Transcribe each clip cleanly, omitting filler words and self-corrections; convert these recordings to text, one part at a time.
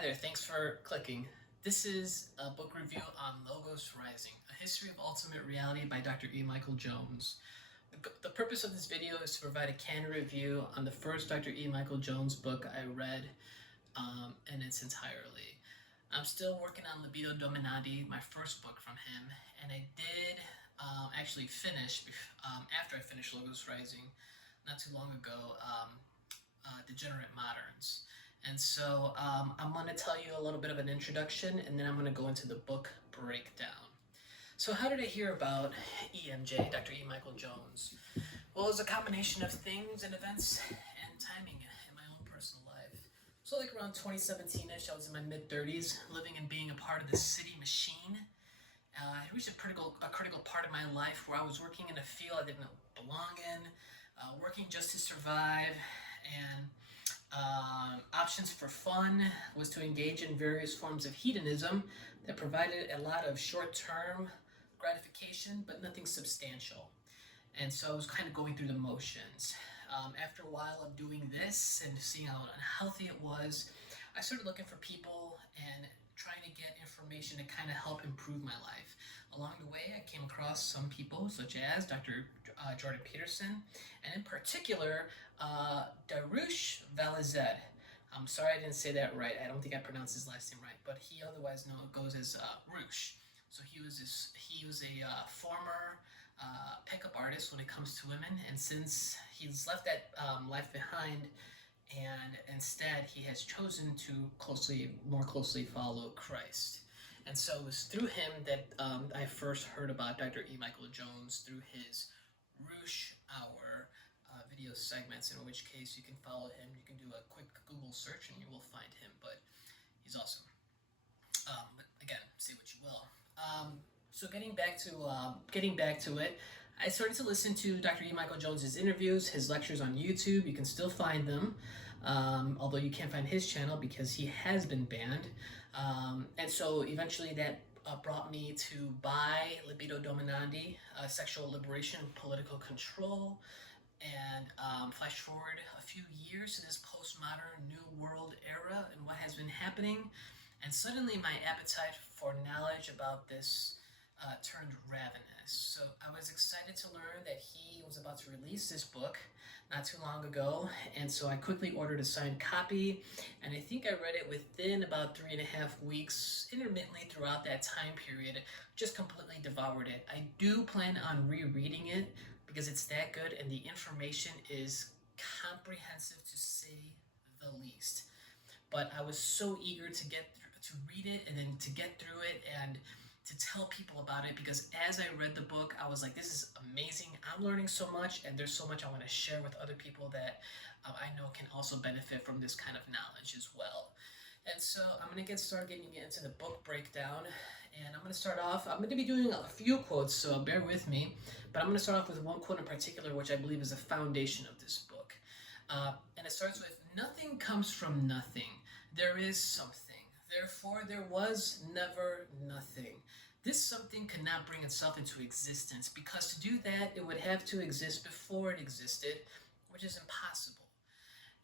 Hi there, thanks for clicking. This is a book review on Logos Rising, A History of Ultimate Reality by Dr. E. Michael Jones. The purpose of this video is to provide a candid review on the first Dr. E. Michael Jones book I read in its entirety. I'm still working on Libido Dominandi, my first book from him, and I did actually finish, after I finished Logos Rising, not too long ago, Degenerate Moderns. And so I'm going to tell you a little bit of an introduction, and then I'm going to go into the book breakdown. So how did I hear about EMJ, Dr. E. Michael Jones? Well, it was a combination of things and events and timing in my own personal life. So like around 2017-ish, I was in my mid-30s, living and being a part of the city machine. I reached a critical part of my life where I was working in a field I didn't belong in, working just to survive, and options for fun was to engage in various forms of hedonism that provided a lot of short-term gratification, but nothing substantial. And so I was kind of going through the motions. After a while of doing this and seeing how unhealthy it was, I started looking for people and trying to get information to kind of help improve my life. Along the way, I came across some people such as Dr. Jordan Peterson, and in particular, Darush Valized. I'm sorry I didn't say that right. I don't think I pronounced his last name right, but he otherwise goes as Roosh. So he was a former pickup artist when it comes to women, and since he's left that life behind, and instead he has chosen to more closely follow Christ. And so it was through him that I first heard about Dr. E. Michael Jones through his Roosh Hour video segments, in which case you can follow him. You can do a quick Google search and you will find him, but he's awesome. But again, say what you will. So getting back to it, I started to listen to Dr. E. Michael Jones's interviews, his lectures on YouTube. You can still find them, although you can't find his channel because he has been banned. And so eventually that brought me to buy Libido Dominandi, Sexual Liberation, Political Control, and flash forward a few years to this postmodern New World era and what has been happening. And suddenly my appetite for knowledge about this turned ravenous. So I was excited to learn that he was about to release this book not too long ago, and so I quickly ordered a signed copy, and I think I read it within about 3.5 weeks, intermittently throughout that time period, just completely devoured it. I do plan on rereading it because it's that good and the information is comprehensive to say the least. But I was so eager to read it and then to get through it and to tell people about it, because as I read the book, I was like, this is amazing. I'm learning so much, and there's so much I want to share with other people that I know can also benefit from this kind of knowledge as well. And so I'm going to getting into the book breakdown, and I'm going to start off, I'm going to be doing a few quotes, so bear with me, but I'm going to start off with one quote in particular, which I believe is the foundation of this book. And it starts with, "Nothing comes from nothing. There is something. Therefore, there was never nothing. This something could not bring itself into existence, because to do that, it would have to exist before it existed, which is impossible."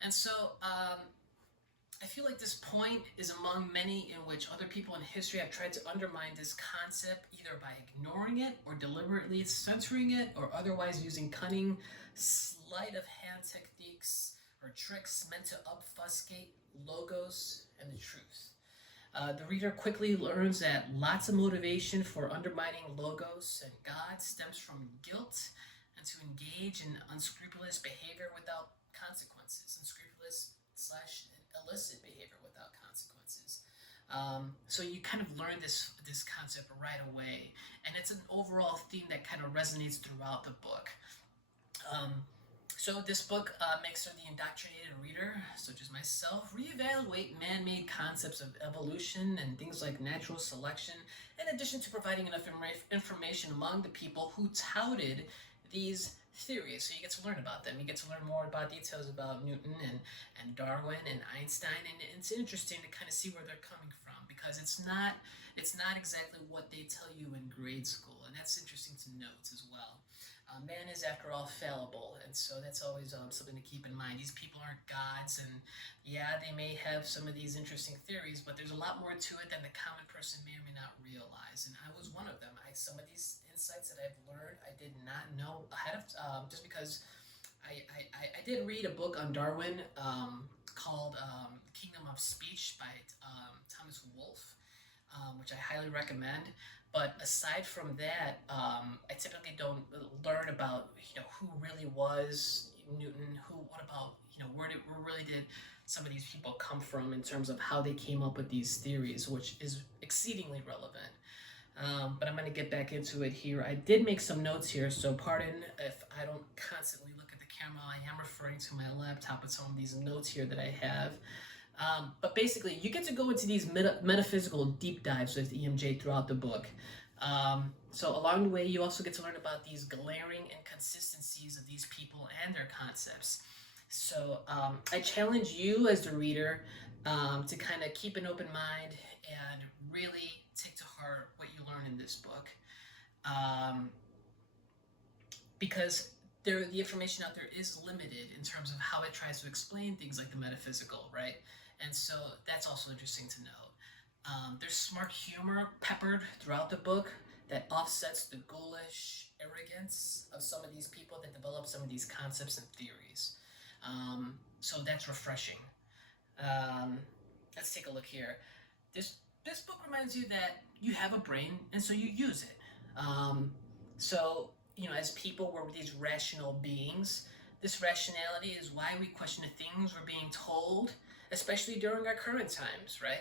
And so, I feel like this point is among many in which other people in history have tried to undermine this concept, either by ignoring it or deliberately censoring it, or otherwise using cunning sleight of hand techniques or tricks meant to obfuscate logos and the truth. The reader quickly learns that lots of motivation for undermining logos and God stems from guilt and to engage in unscrupulous behavior without consequences, unscrupulous/illicit behavior without consequences. So you kind of learn this concept right away, and it's an overall theme that kind of resonates throughout the book. So this book makes the indoctrinated reader, such as myself, reevaluate man-made concepts of evolution and things like natural selection, in addition to providing enough information among the people who touted these theories. So you get to learn about them. You get to learn more about details about Newton and Darwin and Einstein, and it's interesting to kind of see where they're coming from, because it's not exactly what they tell you in grade school, and that's interesting to note as well. man is, after all, fallible, and so that's always something to keep in mind. These people aren't gods, and yeah, they may have some of these interesting theories, but there's a lot more to it than the common person may or may not realize. And I was one of them. Some of these insights that I've learned, I did not know ahead of just because I did read a book on Darwin called Kingdom of Speech by Thomas Wolfe, which I highly recommend. But aside from that, I typically don't learn about who really was Newton. What about where really did some of these people come from in terms of how they came up with these theories, which is exceedingly relevant. But I'm going to get back into it here. I did make some notes here, so pardon if I don't constantly look at the camera. I am referring to my laptop with some of these notes here that I have. But basically, you get to go into these metaphysical deep dives with EMJ throughout the book. So along the way, you also get to learn about these glaring inconsistencies of these people and their concepts. So I challenge you as the reader to kind of keep an open mind and really take to heart what you learn in this book. Because the information out there is limited in terms of how it tries to explain things like the metaphysical, right? And so that's also interesting to note. There's smart humor peppered throughout the book that offsets the ghoulish arrogance of some of these people that develop some of these concepts and theories. So that's refreshing. Let's take a look here. This book reminds you that you have a brain, and so you use it. So, as people, we're these rational beings. This rationality is why we question the things we're being told, especially during our current times, right?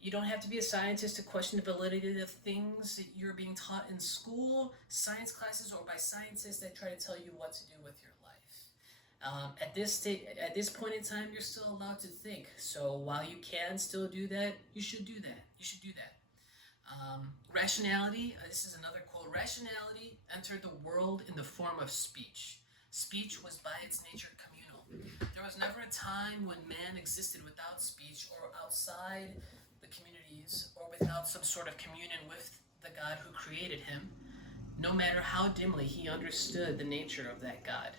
You don't have to be a scientist to question the validity of things that you're being taught in school, science classes, or by scientists that try to tell you what to do with your life. At this point in time, you're still allowed to think. So while you can still do that, you should do that. Rationality, this is another quote, rationality entered the world in the form of speech. Speech was by its nature communal. There was never a time when man existed without speech or outside the communities or without some sort of communion with the God who created him, no matter how dimly he understood the nature of that God.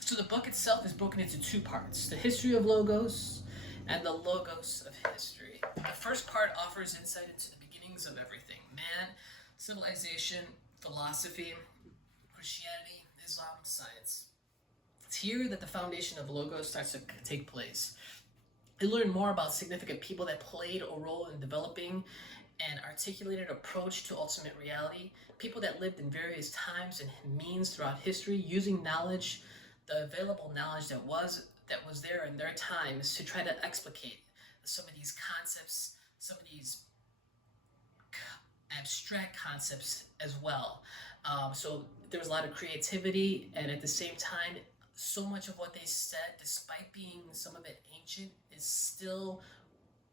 So the book itself is broken into two parts, the history of Logos and the Logos of history. The first part offers insight into the beginnings of everything: man, civilization, philosophy, Christianity, Islam, science. It's here that the foundation of Logos starts to take place. You learn more about significant people that played a role in developing an articulated approach to ultimate reality, people that lived in various times and means throughout history, using knowledge, the available knowledge that was there in their times, to try to explicate some of these concepts, some of these abstract concepts as well. So there was a lot of creativity, and at the same time, so much of what they said, despite being some of it ancient, is still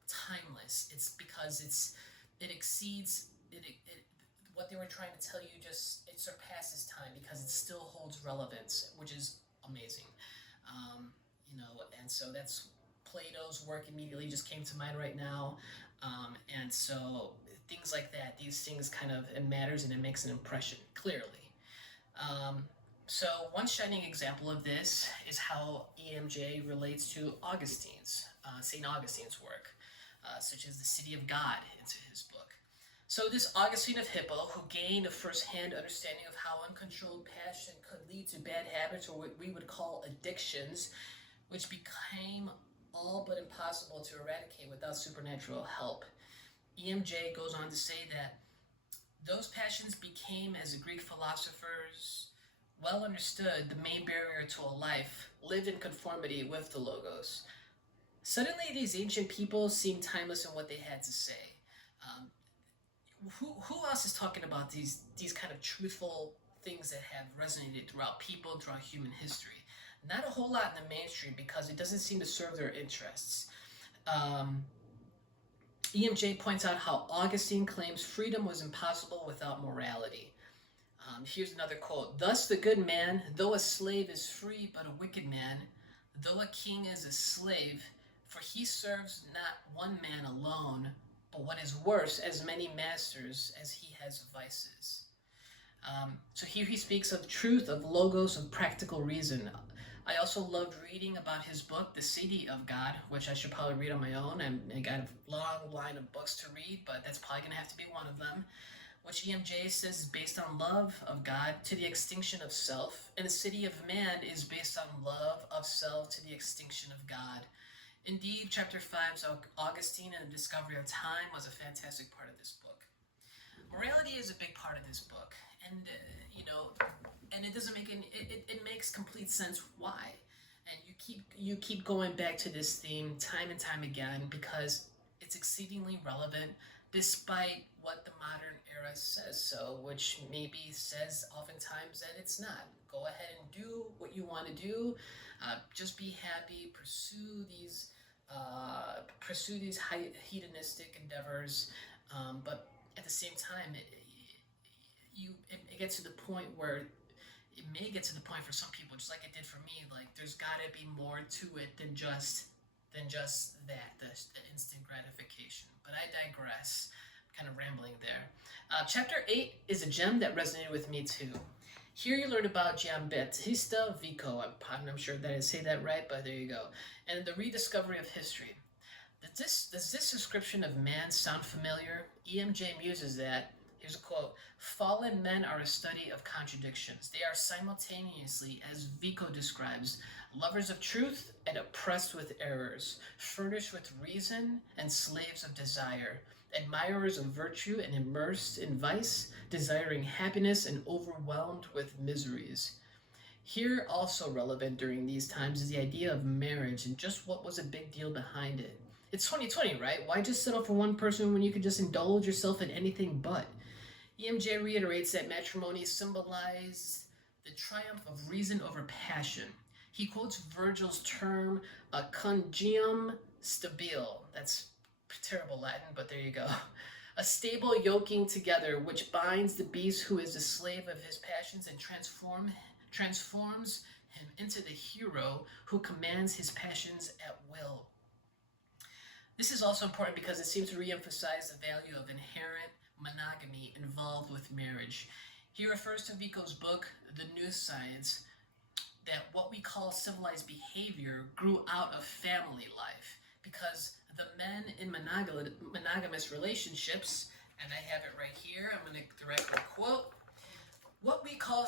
timeless. It's because it exceeds what they were trying to tell you. Just it surpasses time because it still holds relevance, which is amazing. And so that's Plato's work immediately just came to mind right now. And so things like that, these things kind of, it matters and it makes an impression clearly. So one shining example of this is how EMJ relates to St. Augustine's work, such as the City of God into his book. So this Augustine of Hippo, who gained a first-hand understanding of how uncontrolled passion could lead to bad habits, or what we would call addictions, which became all but impossible to eradicate without supernatural help. EMJ goes on to say that those passions became, as the Greek philosophers well understood, the main barrier to a life lived in conformity with the Logos. Suddenly, these ancient people seemed timeless in what they had to say. Who else is talking about these kind of truthful things that have resonated throughout people, throughout human history? Not a whole lot in the mainstream, because it doesn't seem to serve their interests. EMJ points out how Augustine claims freedom was impossible without morality. Here's another quote. Thus the good man, though a slave, is free, but a wicked man, though a king, is a slave, for he serves not one man alone, but what is worse, as many masters as he has vices. So here he speaks of truth, of logos, of practical reason. I also loved reading about his book, The City of God, which I should probably read on my own. I got a long line of books to read, but that's probably going to have to be one of them, which EMJ says is based on love of God to the extinction of self, and the city of man is based on love of self to the extinction of God. Indeed, chapter 5's Augustine and the Discovery of Time was a fantastic part of this book. Morality is a big part of this book, and and it doesn't make it makes complete sense why. And you keep going back to this theme time and time again because it's exceedingly relevant despite what the modern era says so, which maybe says oftentimes that it's not. Go ahead and do what you want to do. Just be happy. Pursue these hedonistic endeavors, but at the same time, it gets to the point where it may get to the point for some people, just like it did for me. Like there's got to be more to it than just that, the instant gratification. But I digress. I'm kind of rambling there. Chapter 8 is a gem that resonated with me too. Here you learn about Giambattista Vico. I'm sure that I say that right, but there you go. And the rediscovery of history. Does this description of man sound familiar? EMJ muses that. Here's a quote. Fallen men are a study of contradictions. They are simultaneously, as Vico describes, lovers of truth and oppressed with errors, furnished with reason and slaves of desire, admirers of virtue and immersed in vice, desiring happiness and overwhelmed with miseries. Here, also relevant during these times, is the idea of marriage and just what was a big deal behind it. It's 2020, right? Why just settle for one person when you could just indulge yourself in anything but? EMJ reiterates that matrimony symbolized the triumph of reason over passion. He quotes Virgil's term, congium stabile. That's terrible Latin, but there you go. A stable yoking together which binds the beast who is the slave of his passions and transforms him into the hero who commands his passions at will. This is also important because it seems to re-emphasize the value of inherent monogamy involved with marriage. He refers to Vico's book, The New Science, that what we call civilized behavior grew out of family life because the men in monogamous relationships, and I have it right here, I'm going to directly quote, what we call,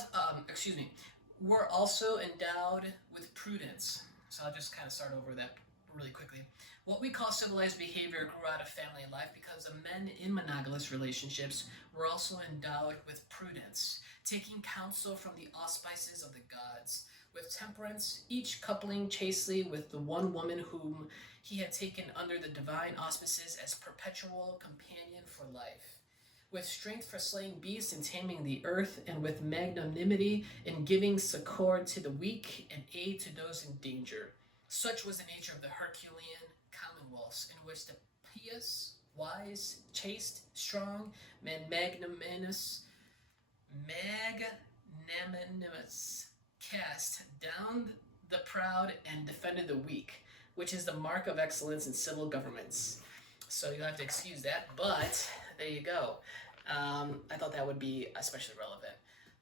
were also endowed with prudence. So I'll just kind of start over that really quickly. What we call civilized behavior grew out of family life because the men in monogamous relationships were also endowed with prudence, taking counsel from the auspices of the gods, with temperance, each coupling chastely with the one woman whom he had taken under the divine auspices as perpetual companion for life, with strength for slaying beasts and taming the earth, and with magnanimity in giving succor to the weak and aid to those in danger. Such was the nature of the Herculean commonwealths, in which the pious, wise, chaste, strong, magnanimous cast down the proud and defended the weak, which is the mark of excellence in civil governments. So you'll have to excuse that, but there you go. I thought that would be especially relevant.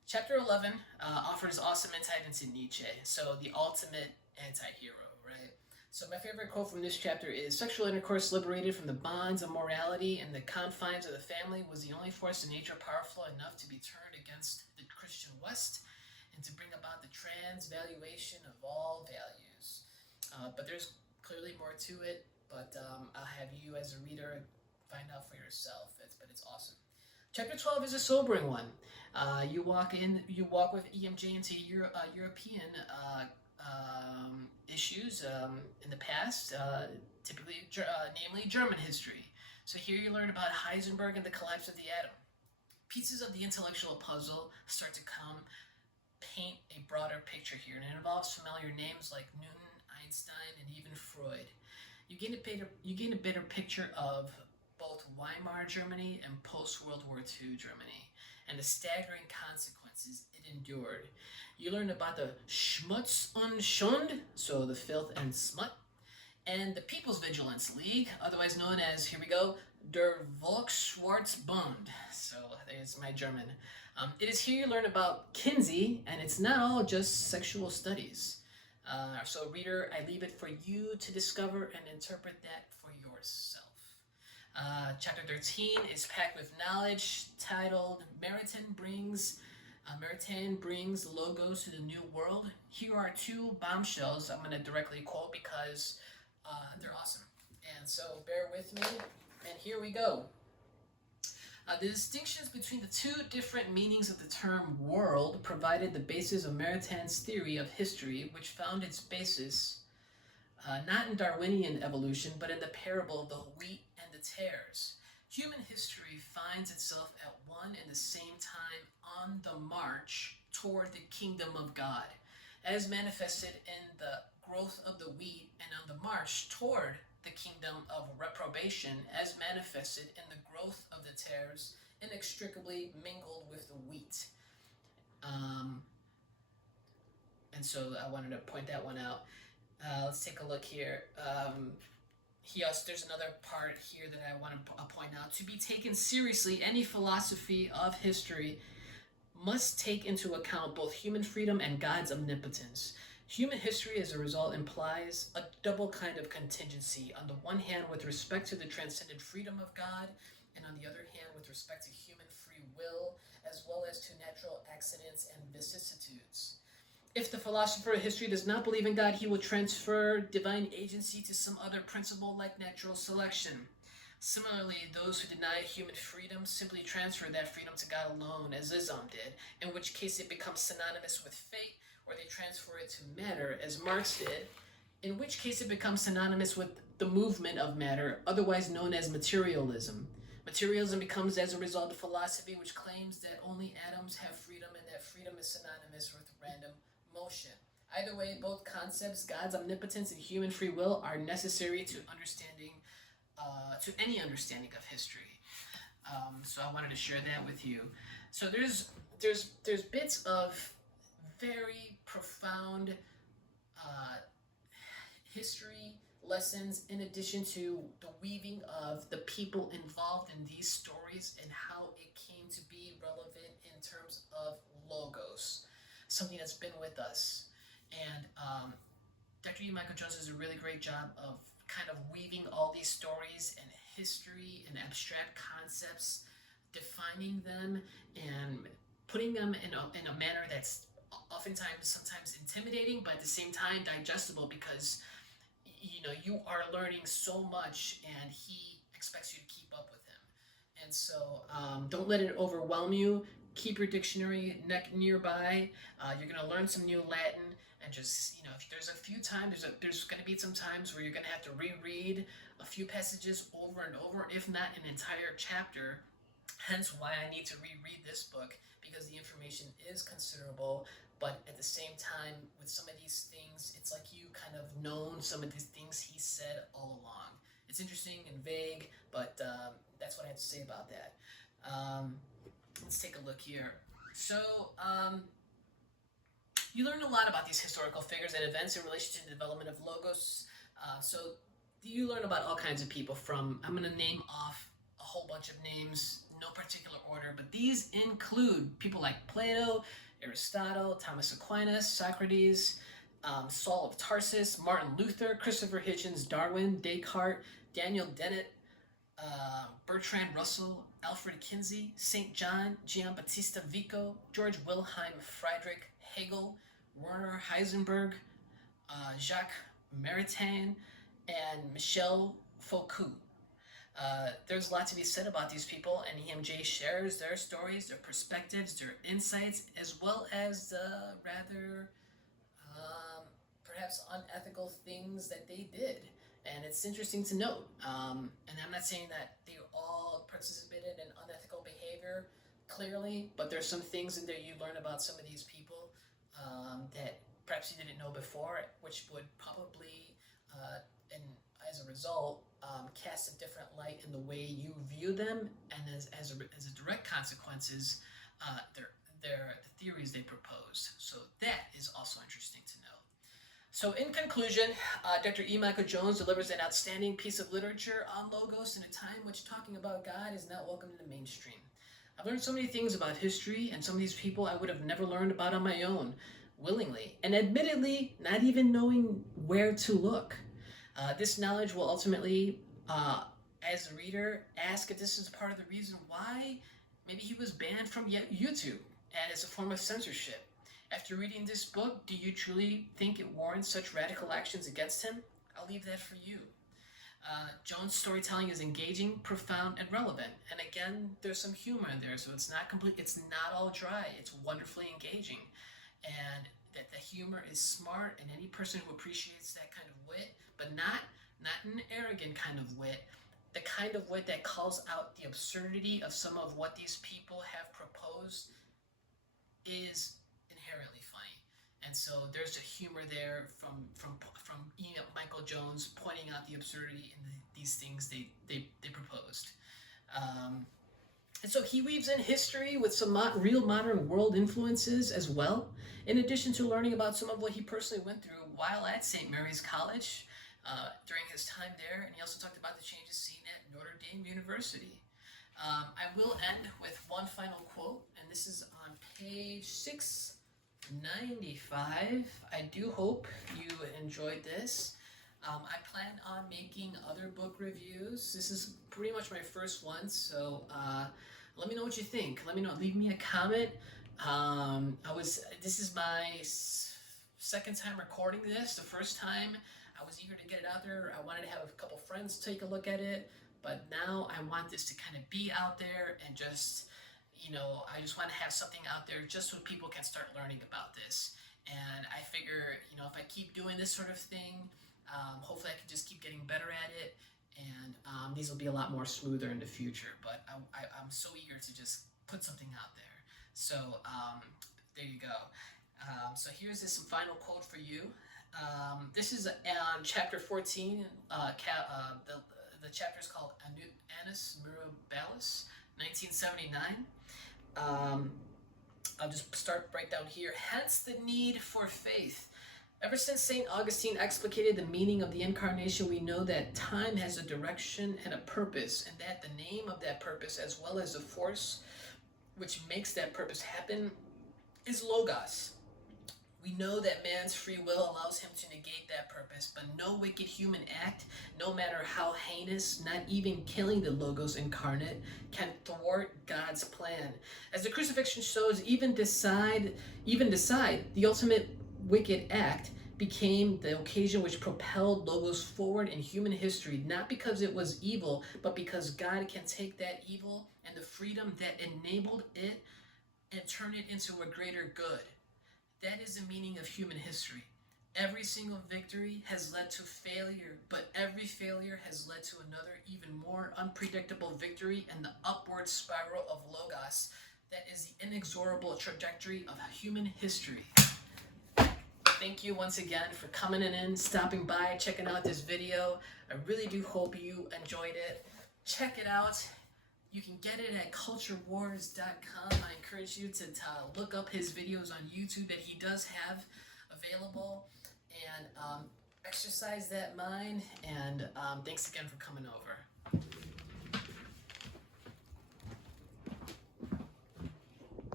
Chapter 11 offers awesome insight into Nietzsche, so the ultimate anti-hero, right? So my favorite quote from this chapter is, sexual intercourse liberated from the bonds of morality and the confines of the family was the only force in nature powerful enough to be turned against the Christian West and to bring about the transvaluation of all values. But there's clearly more to it, but I'll have you as a reader find out for yourself. But it's awesome. Chapter 12 is a sobering one. You walk with EMJ into European issues in the past, typically, namely German history. So here you learn about Heisenberg and the collapse of the atom. Pieces of the intellectual puzzle start to paint a broader picture here, and it involves familiar names like Newton, Einstein, and even Freud. You gain a better picture of both Weimar Germany and post-World War II Germany, and the staggering consequences it endured. You learn about the Schmutz und Schund, so the filth and smut, and the People's Vigilance League, otherwise known as, here we go, Der Volksschwarzbund. So there's my German. It is here you learn about Kinsey, and it's not all just sexual studies. So, reader, I leave it for you to discover and interpret that for yourself. Chapter 13 is packed with knowledge, titled Maritain brings logos to the new world. Here are two bombshells I'm going to directly quote because they're awesome. And so bear with me, and here we go. The distinctions between the two different meanings of the term world provided the basis of Maritain's theory of history, which found its basis not in Darwinian evolution, but in the parable of the wheat and the tares. Human history finds itself at one and the same time on the march toward the kingdom of God, as manifested in the growth of the wheat, and on the march toward the kingdom of reprobation, as manifested in the growth of the tares, inextricably mingled with the wheat. And so I wanted to point that one out. Let's take a look here. There's another part here that I want to point out. To be taken seriously, any philosophy of history must take into account both human freedom and God's omnipotence. Human history, as a result, implies a double kind of contingency. On the one hand, with respect to the transcendent freedom of God, and on the other hand, with respect to human free will, as well as to natural accidents and vicissitudes. If the philosopher of history does not believe in God, he will transfer divine agency to some other principle like natural selection. Similarly, those who deny human freedom simply transfer that freedom to God alone, as Islam did, in which case it becomes synonymous with fate, or they transfer it to matter, as Marx did, in which case it becomes synonymous with the movement of matter, otherwise known as materialism. Materialism becomes, as a result, a philosophy which claims that only atoms have freedom and that freedom is synonymous with random motion. Either way, both concepts, God's omnipotence and human free will, are necessary to any understanding of history. So I wanted to share that with you. So there's bits of very profound history lessons, in addition to the weaving of the people involved in these stories and how it came to be relevant in terms of logos, something that's been with us. And Dr. E. Michael Jones does a really great job of kind of weaving all these stories and history and abstract concepts, defining them and putting them in a manner that's sometimes intimidating, but at the same time digestible, because you are learning so much and he expects you to keep up with him. And so don't let it overwhelm you. Keep your dictionary nearby. You're going to learn some new Latin, and just, if there's a few times, there's going to be some times where you're going to have to reread a few passages over and over, if not an entire chapter. Hence why I need to reread this book, because the information is considerable. But at the same time, with some of these things, it's like you kind of known some of these things he said all along. It's interesting and vague, but that's what I have to say about that. Let's take a look here. So, you learn a lot about these historical figures and events in relation to the development of logos. So you learn about all kinds of people I'm going to name off a whole bunch of names, no particular order, but these include people like Plato, Aristotle, Thomas Aquinas, Socrates, Saul of Tarsus, Martin Luther, Christopher Hitchens, Darwin, Descartes, Daniel Dennett, Bertrand Russell, Alfred Kinsey, St. John, Giambattista Vico, George Wilhelm Friedrich Hegel, Werner Heisenberg, Jacques Maritain, and Michel Foucault. There's a lot to be said about these people, and EMJ shares their stories, their perspectives, their insights, as well as the rather perhaps unethical things that they did. And it's interesting to note, and I'm not saying that they all participated in unethical behavior, clearly, but there's some things in there you learn about some of these people that perhaps you didn't know before, which would probably, and as a result, cast a different light in the way you view them, and as a direct consequences, the theories they proposed. So that is also interesting to know. So in conclusion, Dr. E. Michael Jones delivers an outstanding piece of literature on logos in a time which talking about God is not welcome in the mainstream. I've learned so many things about history and some of these people I would have never learned about on my own, willingly, and admittedly, not even knowing where to look. This knowledge will ultimately, as a reader, ask if this is part of the reason why maybe he was banned from YouTube as a form of censorship. After reading this book, do you truly think it warrants such radical actions against him? I'll leave that for you. Jones' storytelling is engaging, profound, and relevant. And again, there's some humor in there, so it's not complete. It's not all dry. It's wonderfully engaging, and that the humor is smart. And any person who appreciates that kind of wit, but not an arrogant kind of wit, the kind of wit that calls out the absurdity of some of what these people have proposed, is inherently funny. And so there's a humor there from Michael Jones pointing out the absurdity in these things they proposed. And so he weaves in history with some real modern world influences as well, in addition to learning about some of what he personally went through while at St. Mary's College during his time there. And he also talked about the changes seen at Notre Dame University. I will end with one final quote, and this is on page 695. I do hope you enjoyed this. I plan on making other book reviews. This is pretty much my first one, so let me know what you think. Let me know. Leave me a comment. This is my second time recording this. The first time I was eager to get it out there. I wanted to have a couple friends take a look at it, but now I want this to kind of be out there and just, I just want to have something out there just so people can start learning about this. And I figure, if I keep doing this sort of thing, hopefully I can just keep getting better at it, and these will be a lot more smoother in the future. But I'm so eager to just put something out there. So there you go. So here's some final quote for you. This is on chapter 14. The chapter is called Annus Mirabilis, 1979. I'll just start right down here. Hence the need for faith. Ever since St. Augustine explicated the meaning of the incarnation, we know that time has a direction and a purpose, and that the name of that purpose, as well as the force which makes that purpose happen, is Logos. We know that man's free will allows him to negate that purpose, but no wicked human act, no matter how heinous, not even killing the Logos incarnate, can thwart God's plan. As the crucifixion shows, even decide, the ultimate wicked act became the occasion which propelled Logos forward in human history, not because it was evil, but because God can take that evil and the freedom that enabled it and turn it into a greater good. That is the meaning of human history. Every single victory has led to failure, but every failure has led to another, even more unpredictable victory, and the upward spiral of Logos that is the inexorable trajectory of human history. Thank you once again for coming in, stopping by, checking out this video. I really do hope you enjoyed it. Check it out. You can get it at culturewars.com. I encourage you to look up his videos on YouTube that he does have available, and exercise that mind. And thanks again for coming over.